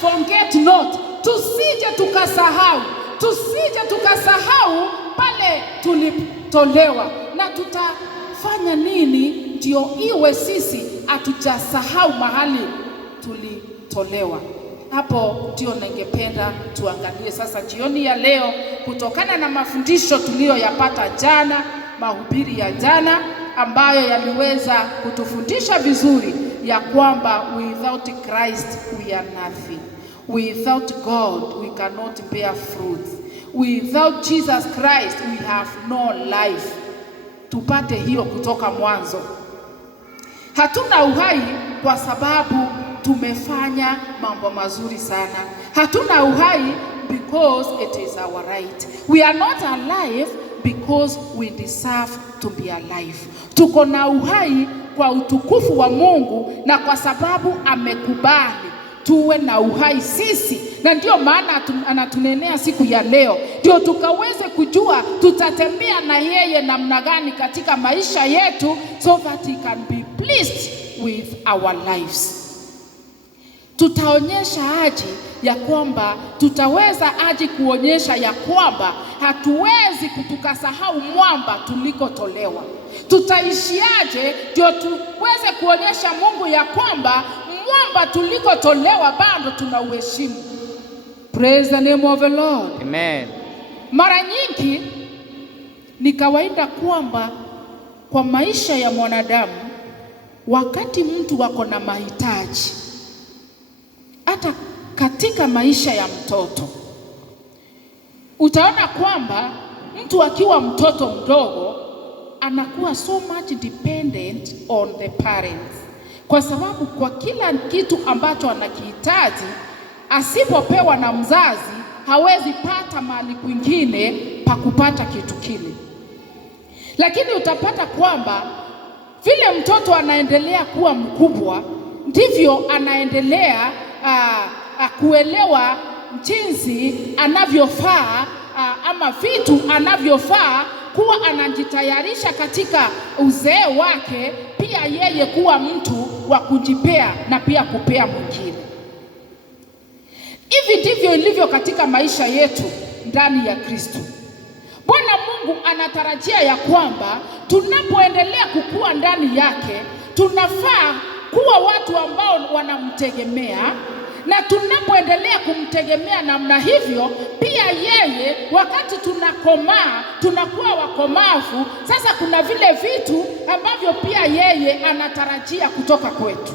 forget not. Tusije tukasahau pale tulitolewa. Na tutafanya nini ndio iwe sisi hatujasahau mahali tulitolewa? Hapo ndio ningependa tuangalie sasa jioni ya leo, kutokana na mafundisho tuliyoyapata jana, mahubiri ya jana ambayo yaliweza kutufundisha vizuri ya kwamba without Christ we are nothing. Without God we cannot bear fruit. Without Jesus Christ we have no life. Tupate hiyo kutoka mwanzo. Hatuna uhai kwa sababu tumefanya mambo mazuri sana. Hatuna uhai because it is our right. We are not alive because we deserve to be alive. Tuko na uhai kwa utukufu wa Mungu na kwa sababu amekubali tuwe na uhai sisi. Na ndio maana anatunenea siku ya leo, ndio tukaweze kujua tutatembea na yeye namna gani katika maisha yetu, so that he can be pleased with our lives. Tutaonyesha aje ya kwamba tutaweza aje kuonyesha ya kwamba hatuwezi kutukasahau mwamba tulikotolewa? Tutaishiaje ndio tuweze kuonyesha Mungu ya kwamba mwamba tulikotolewa bado tunauheshimu? Praise the name of the Lord. Amen. Mara nyingi ni kawaida kwamba kwa maisha ya mwanadamu, wakati mtu wako na mahitaji, hata katika maisha ya mtoto, utaona kwamba mtu akiwa mtoto mdogo anakuwa so much dependent on the parents, kwa sababu kwa kila kitu ambacho anakihitaji, asipopewa na mzazi hawezi pata mahali kwingine pa kupata kitu kile. Lakini utapata kwamba vile mtoto anaendelea kuwa mkubwa, ndivyo anaendelea kuelewa jinsi anavyofaa ama vitu anavyofaa kuwa anajitayarisha katika uzee wake, pia yeye kuwa mtu wa kujipea na pia kupea mwingine. Hivi ndivyo ilivyo katika maisha yetu ndani ya Kristo. Bwana Mungu anatarajia ya kwamba tunapoendelea kukua ndani yake, tunafaa kuwa watu ambao wanamtegemea, na tunapoendelea kumtegemea namna hivyo, pia yeye wakati tunakomaa, tunakuwa wakomavu. Sasa kuna vile vitu ambavyo pia yeye anatarajia kutoka kwetu.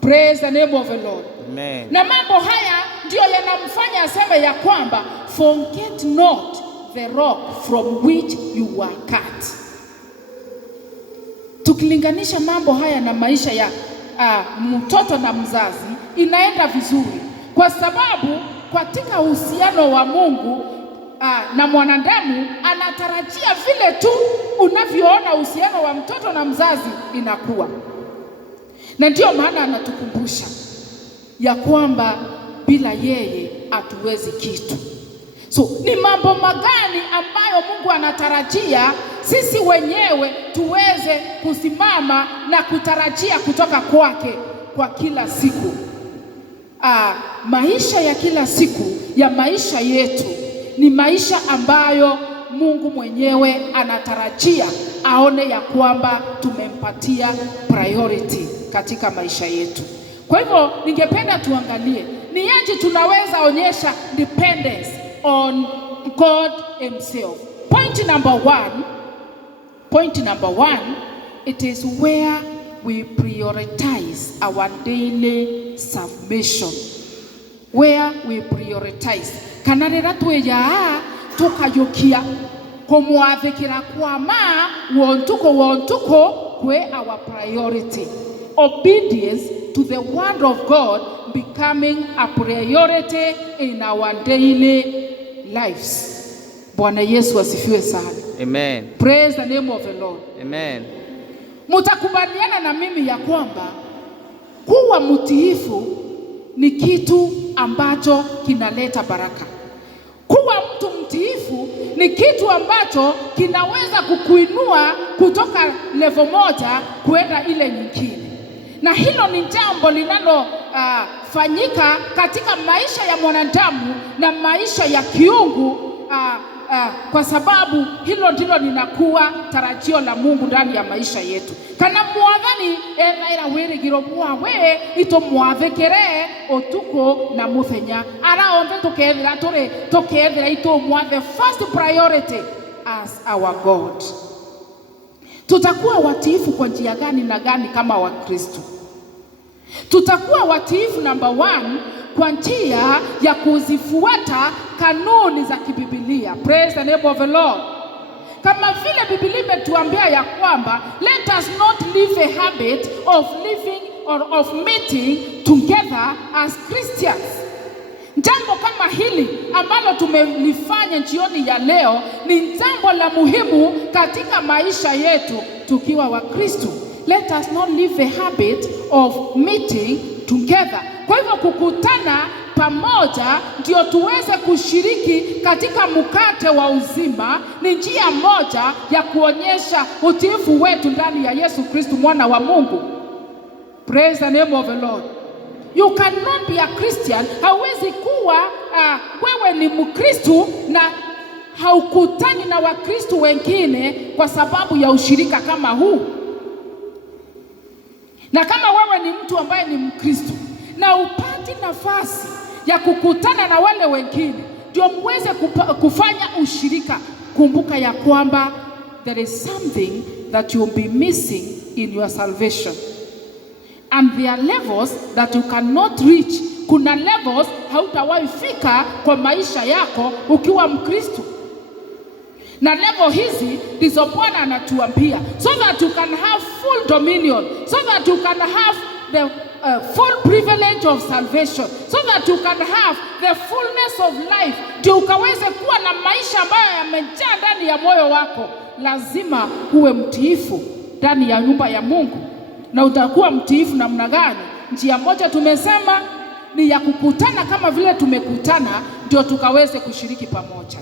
Praise the name of the Lord. Amen. Na mambo haya ndio yanamfanya aseme ya kwamba forget not the rock from which you were cut. Tukilinganisha mambo haya na maisha ya mtoto na mzazi, inaenda vizuri, kwa sababu katika uhusiano wa Mungu na mwanadamu, anatarajia vile tu unavyoona uhusiano wa mtoto na mzazi inakuwa. Na ndio maana anatukumbusha ya kwamba bila yeye hatuwezi kitu. So ni mambo magani ambayo Mungu anatarajia sisi wenyewe tuweze kusimama na kutarajia kutoka kwake kwa kila siku? Maisha ya kila siku ya maisha yetu ni maisha ambayo Mungu mwenyewe anatarajia aone ya kwamba tumempatia priority katika maisha yetu. Kwa hivyo ningependa tuangalie ni aje tunaweza onyesha dependence on God himself. Point number one, it is where we prioritize our daily submission. Where we prioritize. Kanarera tweya tukayukia kumwathikira kwa wontuko kwe our priority. Obedience to the word of God becoming a priority in our daily lives. Bwana Yesu asifiwe sana. Amen. Praise the name of the Lord. Amen. Mutakubaliana na mimi ya kwamba kuwa mtiifu ni kitu ambacho kinaleta baraka. Kuwa mtu mtiifu ni kitu ambacho kinaweza kukuinua kutoka level moja kwenda ile nyingine. Na hilo ni jambo linalo fanyika katika maisha ya mwanadamu na maisha ya kiungu, kwa sababu hilo ndilo linakuwa tarajio la Mungu ndani ya maisha yetu. Kana mwathani ethaira wirigiro bwawe itumwathikire utuko na muthenya ara onthe tukethira itumwathe first priority as our God. Tutakuwa watiifu kwa njia gani na gani kama Wakristo? Tutakuwa watiifu number 1 kwa njia ya kuzifuata kanuni za kibibilia. Praise the name of the Lord. Kama vile Biblia imetuambia ya kwamba let us not live a habit of living or of meeting together as Christians. Jambo kama hili ambalo tumelifanya jioni ya leo ni jambo la muhimu katika maisha yetu tukiwa Wakristo. Let us not live a habit of meeting together. Kwa hivyo kukutana pamoja ndio tuweze kushiriki katika mkate wa uzima ni njia moja ya kuonyesha utiifu wetu ndani ya Yesu Kristo mwana wa Mungu. Praise the name of the Lord. You cannot be a Christian, hauwezi kuwa wewe ni Mkristo na haukutani na Wakristo wengine kwa sababu ya ushirika kama huu. Na kama wewe ni mtu ambaye ni Mkristo na upati nafasi ya kukutana na wale wengine ndio muweze kufanya ushirika, kumbuka ya kwamba there is something that you'll be missing in your salvation. And there are levels that you cannot reach. Kuna levels hautawahi fika kwa maisha yako ukiwa Mkristo. Na level hizi ndizo Bwana anatuambia, so that you can have full dominion, so that you can have the full privilege of salvation, so that you can have the fullness of life. Ndio ukaweze kuwa na maisha ambayo yamejaa ndani ya moyo wako. Lazima uwe mtiifu ndani ya nyumba ya Mungu. Na utakuwa mtiifu namna gani? Njia moja tumesema ni ya kukutana kama vile tumekutana, ndio tukaweze kushiriki pamoja.